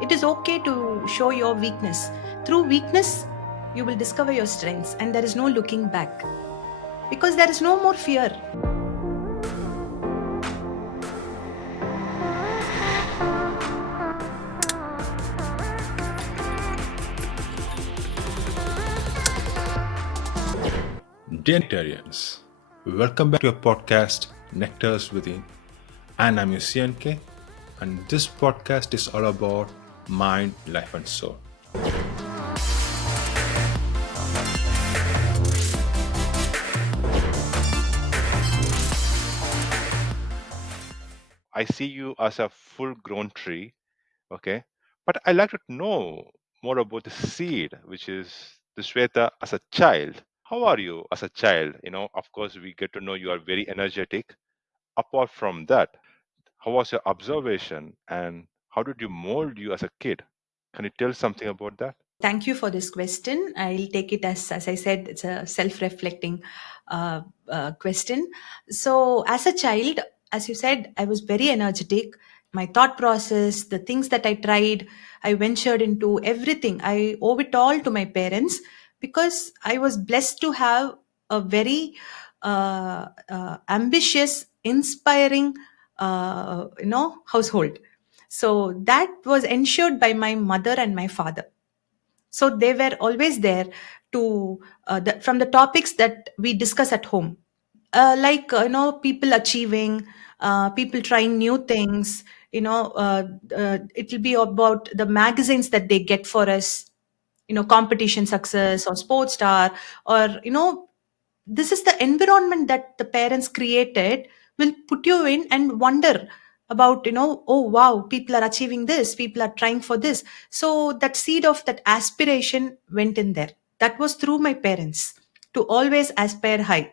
It is okay to show your weakness. Through weakness, you will discover your strengths, and there is no looking back because there is no more fear. Dear Nectareanz, welcome back to your podcast Nectarz Within, and I'm your CNK, and this podcast is all about mind, life, and soul. I see you as a full grown tree, okay? But I like to know more about the seed, which is the Swetha as a child. How are you as a child? Of course, we get to know you are very energetic. Apart from that, how was your observation and how did you mold you as a kid? Can you tell something about that? Thank you for this question. I'll take it as I said, it's a self-reflecting uh, question. So, as a child, as you said, I was very energetic. My thought process, the things that I tried, I ventured into everything. I owe it all to my parents because I was blessed to have a very ambitious, inspiring, household. So that was ensured by my mother and my father, so they were always there to from the topics that we discuss at home, people achieving, people trying new things. It'll be about the magazines that they get for us, competition success or sports star, or this is the environment that the parents created, will put you in and wonder about, oh wow, people are achieving this, people are trying for this. So that seed of that aspiration went in there. That was through my parents, to always aspire high.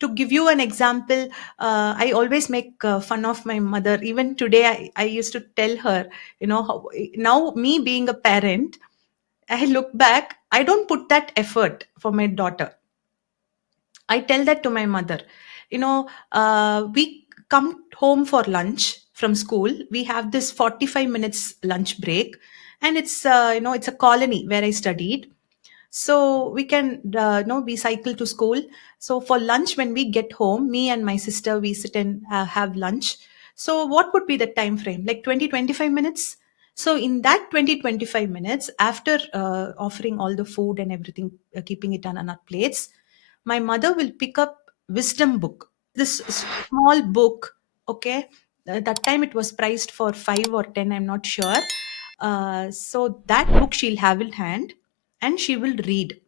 To give you an example, I always make fun of my mother. Even today, I used to tell her, how, now me being a parent, I look back, I don't put that effort for my daughter. I tell that to my mother. We come home for lunch from school. We have this 45 minutes lunch break, and it's a colony where I studied. So we can, we cycle to school. So for lunch, when we get home, me and my sister, we sit and have lunch. So what would be the time frame? Like 20-25 minutes. So in that 20-25 minutes, after offering all the food and everything, keeping it on our plates, my mother will pick up wisdom book, this small book. Okay. That time it was priced for 5 or 10, I'm not sure. So that book she'll have in hand, and she will read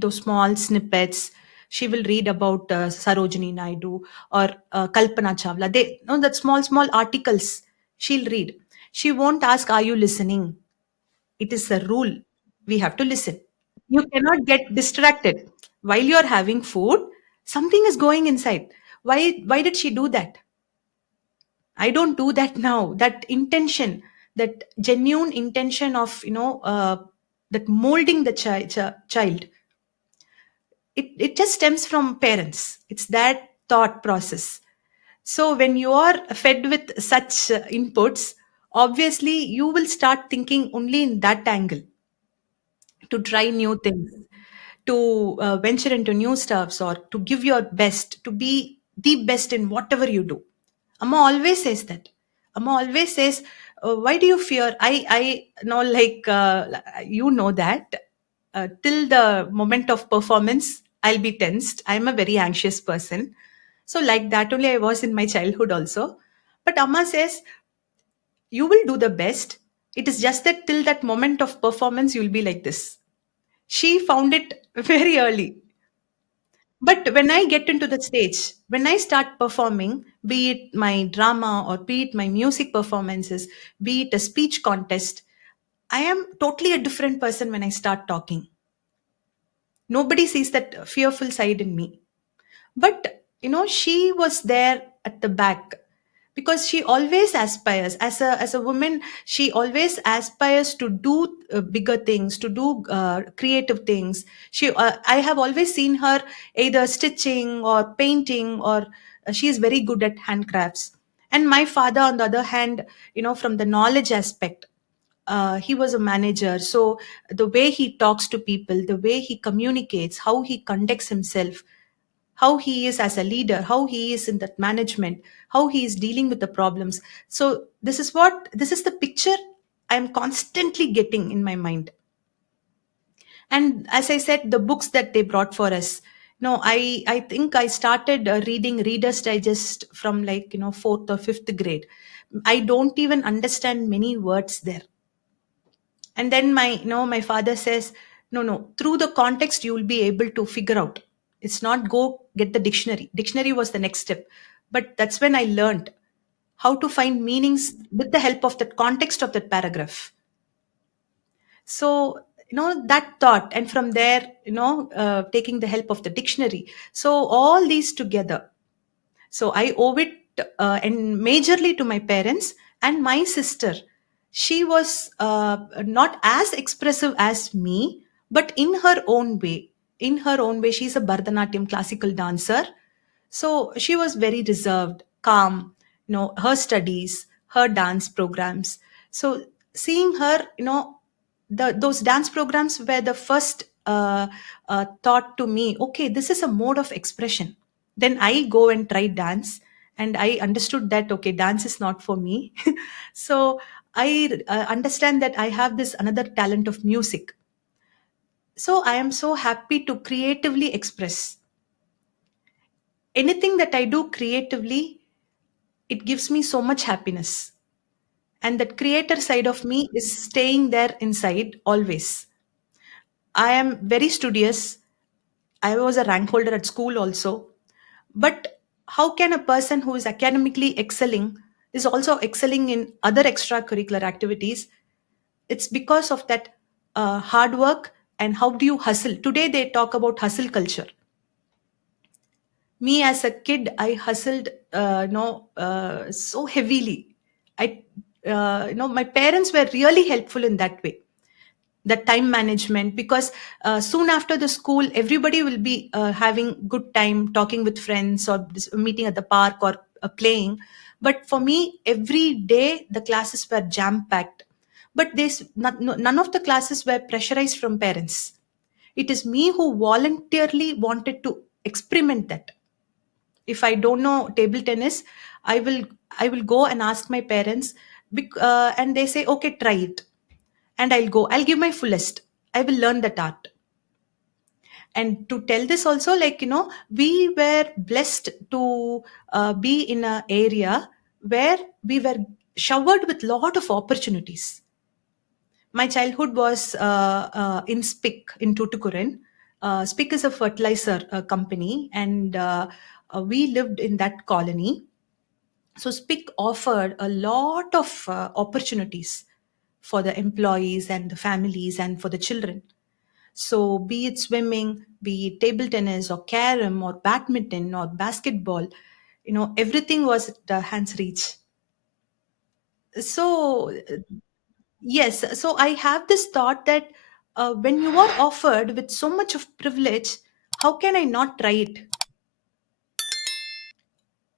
those small snippets. She will read about Sarojini Naidu or Kalpana Chawla. They know that small articles she'll read. She won't ask, are you listening? It is a rule. We have to listen. You cannot get distracted while you're having food. Something is going inside. Why did she do that? I don't do that now. That intention, that genuine intention of, that molding the child, it just stems from parents. It's that thought process. So when you are fed with such inputs, obviously you will start thinking only in that angle, to try new things, to venture into new stuffs, or to give your best, to be the best in whatever you do. Amma always says that. Amma always says, "Why do you fear?" I know, like, you know that till the moment of performance, I'll be tensed. I'm a very anxious person, so like that only I was in my childhood also. But Amma says, "You will do the best. It is just that till that moment of performance, you'll be like this." She found it very early. But when I get into the stage, when I start performing, be it my drama or be it my music performances, be it a speech contest, I am totally a different person when I start talking. Nobody sees that fearful side in me. But she was there at the back, because she always aspires, as a woman, she always aspires to do bigger things, to do creative things. I have always seen her either stitching or painting, or she is very good at handcrafts. And my father, on the other hand, from the knowledge aspect, he was a manager. So the way he talks to people, the way he communicates, how he conducts himself, how he is as a leader, how he is in that management, how he is dealing with the problems. So this is the picture I'm constantly getting in my mind. And as I said, the books that they brought for us, I think I started reading Reader's Digest from, like, fourth or fifth grade. I don't even understand many words there. And then my father says, no, through the context you will be able to figure out. It's not go get the dictionary was the next step. But that's when I learned how to find meanings with the help of that context of that paragraph. So that thought, and from there, taking the help of the dictionary. So all these together, so I owe it, and majorly, to my parents. And my sister, she was not as expressive as me, but in her own way. In her own way, she's a Bharatanatyam classical dancer. So she was very reserved, calm, her studies, her dance programs. So seeing her, those dance programs were the first thought to me, okay, this is a mode of expression. Then I go and try dance, and I understood that, okay, dance is not for me. So I understand that I have this another talent of music. So I am so happy to creatively express anything that I do creatively. It gives me so much happiness, and that creator side of me is staying there inside always. I am very studious. I was a rank holder at school also. But how can a person who is academically excelling is also excelling in other extracurricular activities? It's because of that hard work. And how do you hustle? Today they talk about hustle culture. Me as a kid, I hustled, so heavily. My parents were really helpful in that way, the time management, because soon after the school everybody will be having good time talking with friends, or meeting at the park, or playing. But for me, every day the classes were jam packed. But none of the classes were pressurized from parents. It is me who voluntarily wanted to experiment that. If I don't know table tennis, i will go and ask my parents, and they say, okay, try it. And I'll give my fullest. I will learn that art. And to tell this also, like, we were blessed to be in an area where we were showered with lot of opportunities. My childhood was in Spic in Tuticorin. Spic is a fertilizer company, and we lived in that colony. So Spic offered a lot of opportunities for the employees and the families and for the children. So, be it swimming, be it table tennis or carom or badminton or basketball, everything was at the hand's reach. So, yes, so I have this thought that when you are offered with so much of privilege, how can I not try it?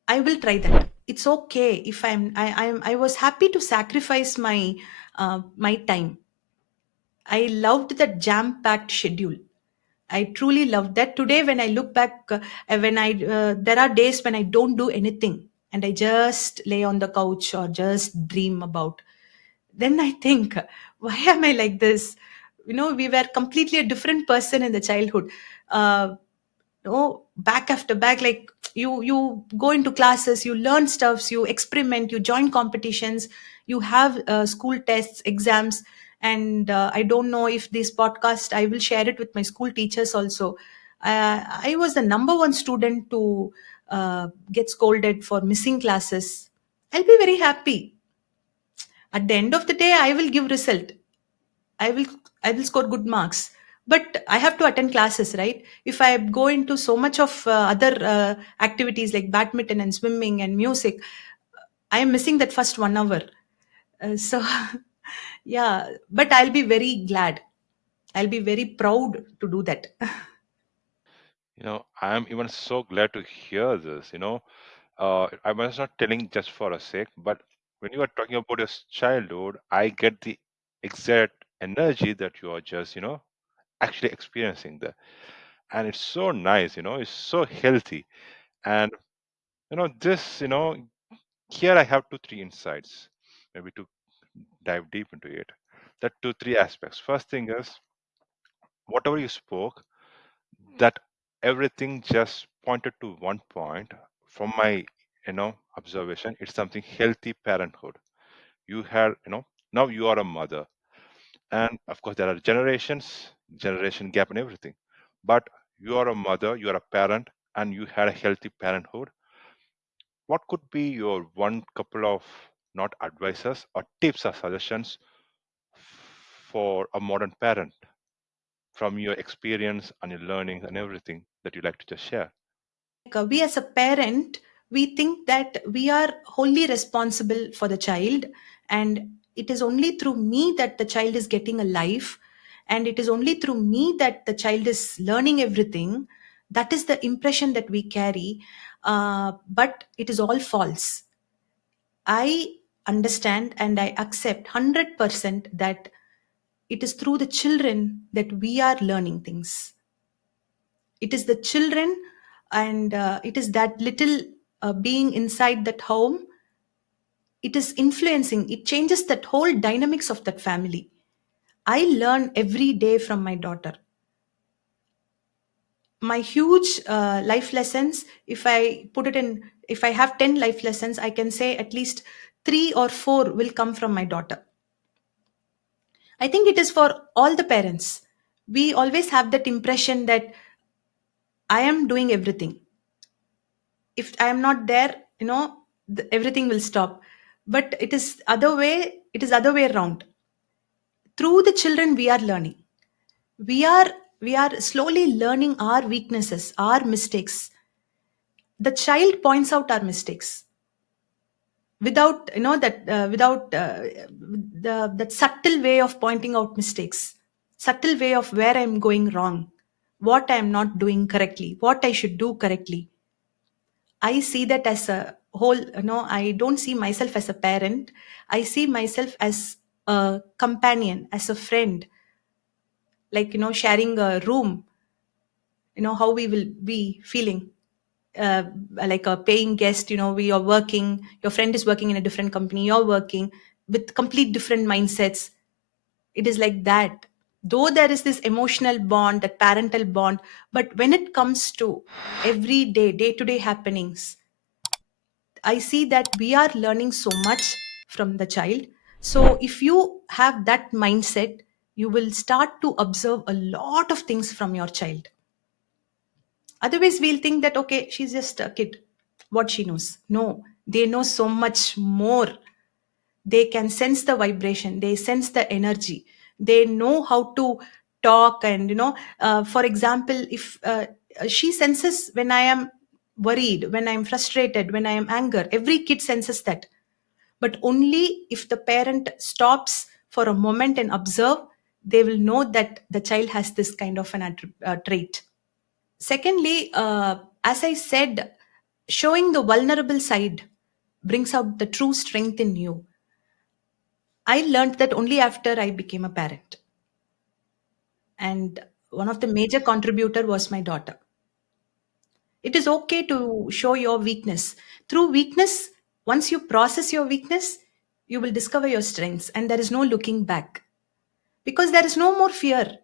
I will try that. It's okay if I was happy to sacrifice my time. I loved that jam packed schedule. I truly love that. Today, when I look back, when I there are days when I don't do anything and I just lay on the couch or just dream about. Then I think, why am I like this? We were completely a different person in the childhood. Uh, Back after back, like, you go into classes, you learn stuffs, you experiment, you join competitions, you have school tests, exams. And I don't know if this podcast I will share it with my school teachers also. I was the number one student to get scolded for missing classes. I'll be very happy. At the end of the day, I will give result. I will I will score good marks. But I have to attend classes, right? If I go into so much of other activities like badminton and swimming and music, I am missing that first 1 hour. So yeah, but I'll be very glad. I'll be very proud to do that. I'm even so glad to hear this. I was not telling just for a sake, but when you are talking about your childhood, I get the exact energy that you are just, actually experiencing there. And it's so nice, it's so healthy. And, this, here I have two, three insights, maybe to dive deep into it. That two, three aspects. First thing is, whatever you spoke, that everything just pointed to one point from my, observation. It's something healthy parenthood. You had, now you are a mother. And of course, there are generations, generation gap and everything. But you are a mother, you are a parent, and you had a healthy parenthood. What could be your one couple of not advices or tips or suggestions for a modern parent from your experience and your learnings and everything that you like to just share? We as a parent, we think that we are wholly responsible for the child, and it is only through me that the child is getting a life, and it is only through me that the child is learning everything. That is the impression that we carry, but it is all false. I understand and I accept 100% that it is through the children that we are learning things. It is the children, and it is that little being inside that home. It is influencing, it changes that whole dynamics of that family. I learn every day from my daughter. My huge life lessons, if I put it in, if I have 10 life lessons, I can say at least 3 or 4 will come from my daughter. I think it is for all the parents. We always have that impression that I am doing everything. If I am not there, everything will stop. But it is other way around. Through the children we are learning. We are we are slowly learning our weaknesses, our mistakes. The child points out our mistakes without that without that subtle way of pointing out mistakes, subtle way of where I'm going wrong, what I'm not doing correctly, what I should do correctly. I see that as a whole. I don't see myself as a parent. I see myself as a companion, as a friend, like, sharing a room. How we will be feeling, uh, like a paying guest. We are working, your friend is working in a different company, you're working with complete different mindsets. It is like that. Though there is this emotional bond, that parental bond, but when it comes to everyday, day to day happenings, I see that we are learning so much from the child. So if you have that mindset, you will start to observe a lot of things from your child. Otherwise, we'll think that, okay, she's just a kid. What she knows? No, they know so much more. They can sense the vibration, they sense the energy, they know how to talk. And, for example, if she senses when I am worried, when I am frustrated, when I am anger, every kid senses that. But only if the parent stops for a moment and observe, they will know that the child has this kind of an trait. Secondly, as I said, showing the vulnerable side brings out the true strength in you. I learned that only after I became a parent. And one of the major contributor was my daughter. It is okay to show your weakness. Through weakness, once you process your weakness, you will discover your strengths, and there is no looking back, because there is no more fear.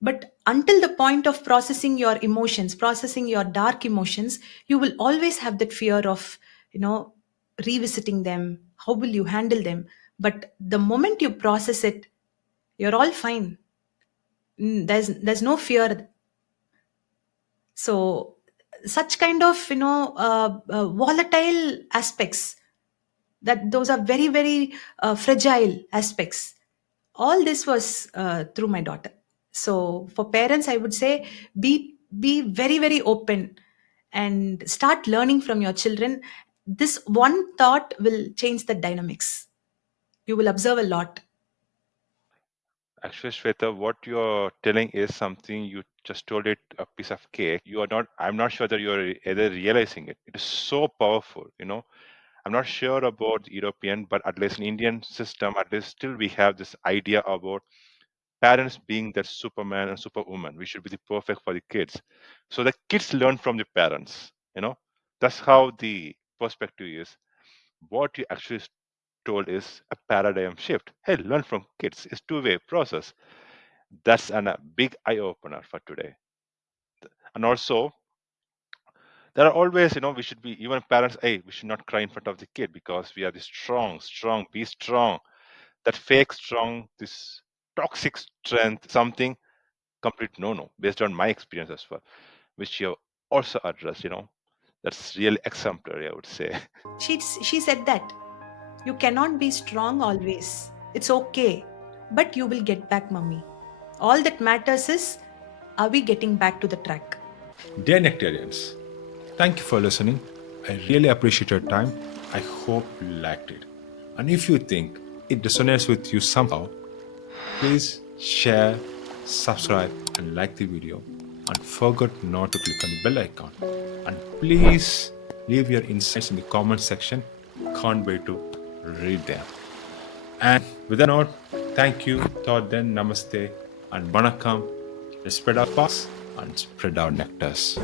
But until the point of processing your emotions, processing your dark emotions, you will always have that fear of, you know, revisiting them. How will you handle them? But the moment you process it, you're all fine. There's no fear. So such kind of, volatile aspects, that those are very, very fragile aspects. All this was through my daughter. So for parents, I would say, be very, very open and start learning from your children. This one thought will change the dynamics. You will observe a lot. Actually, Shweta, what you're telling is something you just told it a piece of cake, you are not, I'm not sure that you're either realizing it. It is so powerful, I'm not sure about the European, but at least in Indian system, at least still we have this idea about parents being that superman and superwoman. We should be the perfect for the kids. So the kids learn from the parents. That's how the perspective is. What you actually told is a paradigm shift. Hey, learn from kids. It's two-way process. That's a big eye opener for today. And also, there are always, we should be, even parents, hey, we should not cry in front of the kid because we are the strong, strong, be strong. That fake strong, this toxic strength, something complete no, based on my experience as well, which you have also addressed. That's really exemplary, I would say. She said that you cannot be strong always. It's okay, but you will get back, mummy. All that matters is, are we getting back to the track? Dear Nectareanz, thank you for listening. I really appreciate your time. I hope you liked it. And if you think it resonates with you somehow, please share, subscribe, and like the video. And forget not to click on the bell icon. And please leave your insights in the comment section. Can't wait to read them. And with that note, thank you, thought then, namaste, and vanakkam. Let's spread our sparks and spread our nectars.